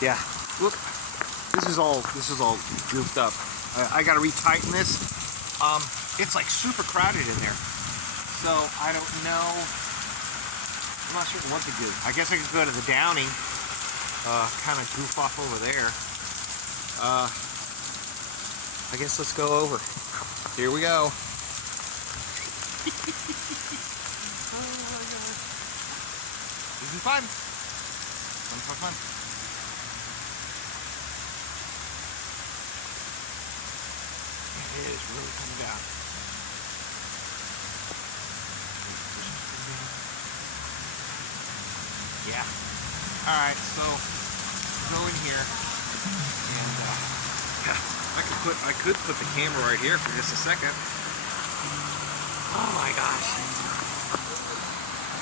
Yeah. Look, this is all goofed up. I gotta retighten this. It's like super crowded in there. So I don't know. I'm not sure what to do. I guess I could go to the Downing. Kind of goof off over there. I guess let's go over. Here we go. Oh my god. This is fun. Fun. It is really coming down. Yeah. Alright, so go in here and I could put the camera right here for just a second. Oh my gosh.